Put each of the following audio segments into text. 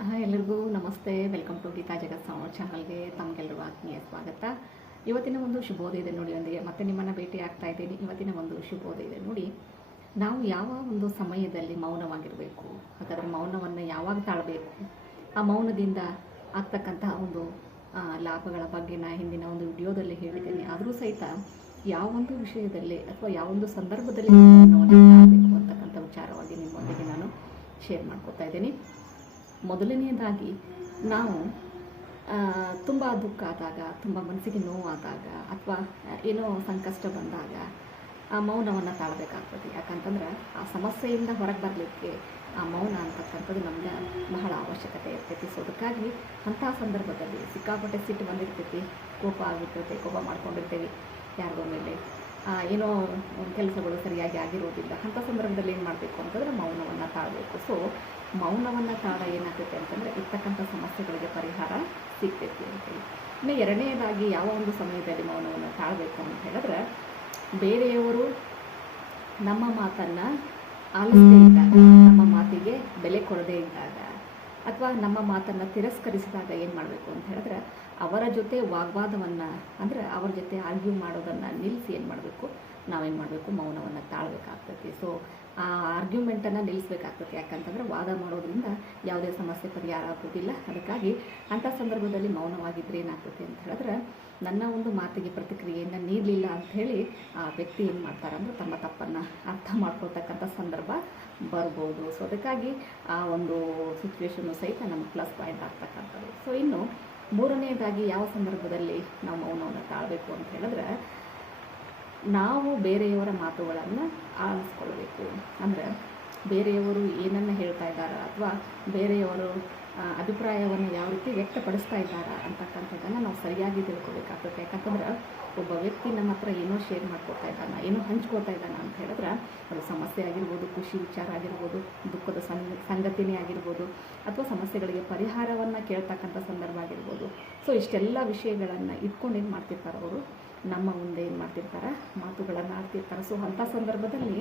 ಎಲ್ಲರಿಗೂ ನಮಸ್ತೆ. Welcome to Geeta Jagat sound ಚಾನಲ್ಗೆ ತಮಗೆಲ್ಲರಿಗೂ ಆತ್ಮೀಯ ಸ್ವಾಗತ. ಇವತ್ತಿನ ಒಂದು ಶುಭೋದಯ ಇದೆ ನುಡಿಯೊಂದಿಗೆ ಮತ್ತೆ ನಿಮ್ಮನ್ನು ಭೇಟಿ ಆಗ್ತಾ ಇದ್ದೀನಿ. ಇವತ್ತಿನ ಒಂದು ಶುಭೋದಯ ಇದೆ ನೋಡಿ. ನಾವು ಯಾವ ಒಂದು ಸಮಯದಲ್ಲಿ ಮೌನವಾಗಿರಬೇಕು, ಹಾಗಾದರೆ ಮೌನವನ್ನು ಯಾವಾಗ ತಾಳಬೇಕು, ಆ ಮೌನದಿಂದ ಆಗ್ತಕ್ಕಂತಹ ಒಂದು ಲಾಭಗಳ ಬಗ್ಗೆ ನಾನು ಹಿಂದಿನ ಒಂದು ವಿಡಿಯೋದಲ್ಲಿ ಹೇಳಿದ್ದೀನಿ. ಆದರೂ ಸಹಿತ ಯಾವೊಂದು ವಿಷಯದಲ್ಲಿ ಅಥವಾ ಯಾವೊಂದು ಸಂದರ್ಭದಲ್ಲಿ ಮೌನವನ್ನು ತಾಳಬೇಕು ಅಂತಕ್ಕಂಥ ವಿಚಾರವಾಗಿ ನಿಮ್ಮೊಂದಿಗೆ ನಾನು ಶೇರ್ ಮಾಡ್ಕೊತಾ ಇದ್ದೀನಿ. ಮೊದಲನೆಯದಾಗಿ ನಾವು ತುಂಬ ದುಃಖ ಆದಾಗ, ತುಂಬ ಮನಸ್ಸಿಗೆ ನೋವಾದಾಗ ಅಥವಾ ಏನೋ ಸಂಕಷ್ಟ ಬಂದಾಗ ಆ ಮೌನವನ್ನು ತಾಳಬೇಕಾಗ್ತದೆ. ಯಾಕಂತಂದ್ರೆ ಆ ಸಮಸ್ಯೆಯಿಂದ ಹೊರಗೆ ಬರಲಿಕ್ಕೆ ಆ ಮೌನ ಅಂತಕ್ಕಂಥದ್ದು ನಮಗೆ ಬಹಳ ಅವಶ್ಯಕತೆ ಇರ್ತೈತಿ. ಸೊ ಅದಕ್ಕಾಗಿ ಅಂಥ ಸಂದರ್ಭದಲ್ಲಿ ಸಿಕ್ಕಾಪಟ್ಟೆ ಸಿಟ್ಟು ಬಂದಿರ್ತೈತಿ, ಕೋಪ ಆಗಿರ್ತೈತೆ, ಕೋಪ ಮಾಡ್ಕೊಂಡಿರ್ತೇವೆ ಯಾರಿಗೋ ಮೇಲೆ, ಏನೋ ಕೆಲಸಗಳು ಸರಿಯಾಗಿ ಆಗಿರೋದಿಲ್ಲ. ಅಂಥ ಸಂದರ್ಭದಲ್ಲಿ ಏನು ಮಾಡಬೇಕು ಅಂತಂದರೆ ಮೌನವನ್ನು ತಾಳಬೇಕು. ಸೊ ಮೌನವನ್ನು ತಾಳ ಏನಾಗ್ತೈತೆ ಅಂತಂದರೆ ಇರ್ತಕ್ಕಂಥ ಸಮಸ್ಯೆಗಳಿಗೆ ಪರಿಹಾರ ಸಿಗ್ತೈತಿ ಅಂತೇಳಿ. ಇನ್ನು ಎರಡನೇದಾಗಿ ಯಾವ ಒಂದು ಸಮಯದಲ್ಲಿ ಮೌನವನ್ನು ತಾಳಬೇಕು ಅಂತ ಹೇಳಿದ್ರೆ, ಬೇರೆಯವರು ನಮ್ಮ ಮಾತನ್ನು ಆಲಿಸದೇ ಇದ್ದಾಗ, ನಮ್ಮ ಮಾತಿಗೆ ಬೆಲೆ ಕೊಡದೇ ಇದ್ದಾಗ ಅಥವಾ ನಮ್ಮ ಮಾತನ್ನು ತಿರಸ್ಕರಿಸಿದಾಗ ಏನು ಮಾಡಬೇಕು ಅಂತ ಹೇಳಿದ್ರೆ, ಅವರ ಜೊತೆ ವಾಗ್ವಾದವನ್ನು ಅಂದರೆ ಅವರ ಜೊತೆ ಆರ್ಗ್ಯೂ ಮಾಡೋದನ್ನು ನಿಲ್ಲಿಸಿ ಏನು ಮಾಡಬೇಕು, ನಾವೇನು ಮಾಡಬೇಕು, ಮೌನವನ್ನು ತಾಳಬೇಕಾಗ್ತೈತಿ. ಸೊ ಆ ಆರ್ಗ್ಯುಮೆಂಟನ್ನು ನಿಲ್ಲಿಸಬೇಕಾಗ್ತೈತಿ. ಯಾಕಂತಂದರೆ ವಾದ ಮಾಡೋದ್ರಿಂದ ಯಾವುದೇ ಸಮಸ್ಯೆ ಪರಿಹಾರ ಆಗೋದಿಲ್ಲ. ಅದಕ್ಕಾಗಿ ಅಂಥ ಸಂದರ್ಭದಲ್ಲಿ ಮೌನವಾಗಿದ್ದರೆ ಏನಾಗ್ತೈತಿ ಅಂತ ಹೇಳಿದ್ರೆ, ನನ್ನ ಒಂದು ಮಾತಿಗೆ ಪ್ರತಿಕ್ರಿಯೆಯನ್ನು ನೀಡಲಿಲ್ಲ ಅಂಥೇಳಿ ಆ ವ್ಯಕ್ತಿ ಏನು ಮಾಡ್ತಾರೆ ಅಂದರೆ ತಮ್ಮ ತಪ್ಪನ್ನು ಅರ್ಥ ಮಾಡ್ಕೊಳ್ತಕ್ಕಂಥ ಸಂದರ್ಭ ಬರ್ಬೋದು. ಸೊ ಅದಕ್ಕಾಗಿ ಆ ಒಂದು ಸಿಚುವೇಶನ್ನು ಸಹಿತ ನಮ್ಗೆ ಪ್ಲಸ್ ಪಾಯಿಂಟ್ ಆಗ್ತಕ್ಕಂಥದ್ದು. ಸೊ ಇನ್ನು ಮೂರನೆಯದಾಗಿ ಯಾವ ಸಂದರ್ಭದಲ್ಲಿ ನಾವು ಮೌನವನ್ನು ತಾಳಬೇಕು ಅಂತ ಹೇಳಿದ್ರೆ, ನಾವು ಬೇರೆಯವರ ಮಾತುಗಳನ್ನು ಆಲಿಸ್ಕೊಳ್ಬೇಕು. ಅಂದರೆ ಬೇರೆಯವರು ಏನನ್ನು ಹೇಳ್ತಾ ಇದ್ದಾರೆ ಅಥವಾ ಬೇರೆಯವರು ಅಭಿಪ್ರಾಯವನ್ನು ಯಾವ ರೀತಿ ವ್ಯಕ್ತಪಡಿಸ್ತಾ ಇದ್ದಾರೆ ಅಂತಕ್ಕಂಥದ್ದನ್ನು ನಾವು ಸರಿಯಾಗಿ ತಿಳ್ಕೊಬೇಕಾಗ್ತದೆ. ಯಾಕಂತಂದ್ರೆ ಒಬ್ಬ ವ್ಯಕ್ತಿ ನಮ್ಮ ಹತ್ರ ಏನೋ ಶೇರ್ ಮಾಡ್ಕೊಳ್ತಾ ಇದ್ದಾನೆ, ಏನೋ ಹಂಚ್ಕೊಳ್ತಾ ಇದ್ದಾನೆ ಅಂತ ಹೇಳಿದ್ರೆ, ಅದು ಸಮಸ್ಯೆ ಆಗಿರ್ಬೋದು, ಖುಷಿ ವಿಚಾರ ಆಗಿರ್ಬೋದು, ದುಃಖದ ಸಂಗತಿನೇ ಆಗಿರ್ಬೋದು, ಅಥವಾ ಸಮಸ್ಯೆಗಳಿಗೆ ಪರಿಹಾರವನ್ನು ಕೇಳ್ತಕ್ಕಂಥ ಸಂದರ್ಭ ಆಗಿರ್ಬೋದು. ಸೊ ಇಷ್ಟೆಲ್ಲ ವಿಷಯಗಳನ್ನು ಇಟ್ಕೊಂಡು ಏನು ಮಾಡ್ತಿರ್ತಾರೆ ಅವರು, ನಮ್ಮ ಮುಂದೆ ಏನು ಮಾಡ್ತಿರ್ತಾರೆ, ಮಾತುಗಳನ್ನು ಆಡ್ತಿರ್ತಾರೆ. ಸೊ ಅಂಥ ಸಂದರ್ಭದಲ್ಲಿ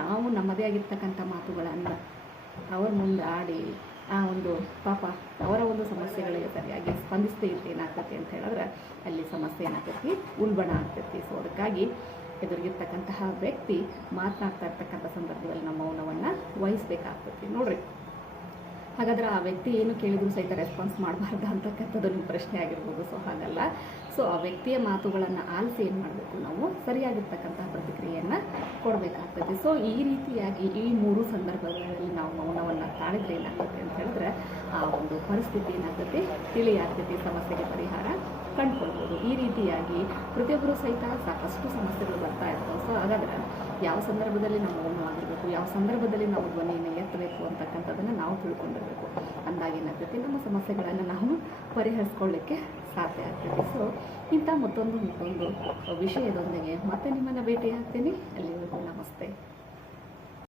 ನಾವು ನಮ್ಮದೇ ಆಗಿರ್ತಕ್ಕಂಥ ಮಾತುಗಳನ್ನು ಅವ್ರ ಮುಂದೆ ಆಡಿ ಆ ಒಂದು ಪಾಪ ಅವರ ಒಂದು ಸಮಸ್ಯೆಗಳಿಗೆ ಸರಿಯಾಗಿ ಸ್ಪಂದಿಸದೇ ಇದ್ರೆ ಏನಾಗ್ತೈತಿ ಅಂತ ಹೇಳಿದ್ರೆ, ಅಲ್ಲಿ ಸಮಸ್ಯೆ ಏನಾಗ್ತೈತಿ, ಉಲ್ಬಣ ಆಗ್ತೈತಿ. ಸೊ ಅದಕ್ಕಾಗಿ ಎದುರಿಗಿರ್ತಕ್ಕಂತಹ ವ್ಯಕ್ತಿ ಮಾತನಾಡ್ತಾ ಇರ್ತಕ್ಕಂಥ ಸಂದರ್ಭದಲ್ಲಿ ನಮ್ಮ ಮೌನವನ್ನು ವಹಿಸಬೇಕಾಗ್ತೈತಿ ನೋಡ್ರಿ. ಹಾಗಾದ್ರೆ ಆ ವ್ಯಕ್ತಿ ಏನು ಕೇಳಿದ್ರು ಸಹಿತ ರೆಸ್ಪಾನ್ಸ್ ಮಾಡಬಾರ್ದು ಅಂತಕ್ಕಂಥದ್ದು ನಿಮ್ಮ ಪ್ರಶ್ನೆ ಆಗಿರ್ಬೋದು. ಸೊ ಹಾಗಲ್ಲ. ಸೊ ಆ ವ್ಯಕ್ತಿಯ ಮಾತುಗಳನ್ನು ಆಲಿಸಿ ಏನು ಮಾಡಬೇಕು, ನಾವು ಸರಿಯಾಗಿರ್ತಕ್ಕಂತಹ ಪ್ರತಿಕ್ರಿಯೆಯನ್ನು ಕೊಡಬೇಕಾಗ್ತದೆ. ಸೊ ಈ ರೀತಿಯಾಗಿ ಈ ಮೂರು ಸಂದರ್ಭಗಳಲ್ಲಿ ನಾವು ಮೌನವನ್ನು ತಾಳಿದ್ರೆ ಏನಾಗ್ತದೆ ಅಂತ ಹೇಳಿದ್ರೆ, ಆ ಒಂದು ಪರಿಸ್ಥಿತಿ ಏನಾಗ್ತದೆ, ತಿಳಿಯಾಗ್ತೈತಿ, ಸಮಸ್ಯೆಗೆ ಪರಿಹಾರ ಕಂಡುಕೊಳ್ಬೋದು. ಈ ರೀತಿಯಾಗಿ ಪ್ರತಿಯೊಬ್ಬರು ಸಹಿತ ಸಾಕಷ್ಟು ಸಮಸ್ಯೆಗಳು ಬರ್ತಾ ಇರ್ತವೆ. ಸೊ ಹಾಗಾದ್ರೆ ಯಾವ ಸಂದರ್ಭದಲ್ಲಿ ನಾವು ಮೌನವಾಗಿರಬೇಕು, ಯಾವ ಸಂದರ್ಭದಲ್ಲಿ ನಾವು ಧ್ವನಿಯನ್ನು ಎತ್ತಬೇಕು ಅಂತಕ್ಕಂಥದ್ದನ್ನು ನಾವು ತಿಳ್ಕೊಂಡಿರಬೇಕು. ಅಂದಾಗೇನಾಗ್ತೈತಿ, ನಮ್ಮ ಸಮಸ್ಯೆಗಳನ್ನು ನಾವು ಪರಿಹರಿಸ್ಕೊಳ್ಳಿಕ್ಕೆ ಸಾಧ್ಯ ಆಗ್ತೈತಿ. ಸೊ ಇಂಥ ಮತ್ತೊಂದು ವಿಷಯದೊಂದಿಗೆ ಮತ್ತೆ ನಿಮ್ಮನ್ನು ಭೇಟಿ ಆಗ್ತೀನಿ. ಅಲ್ಲಿವರೆಗೂ ನಮಸ್ತೆ.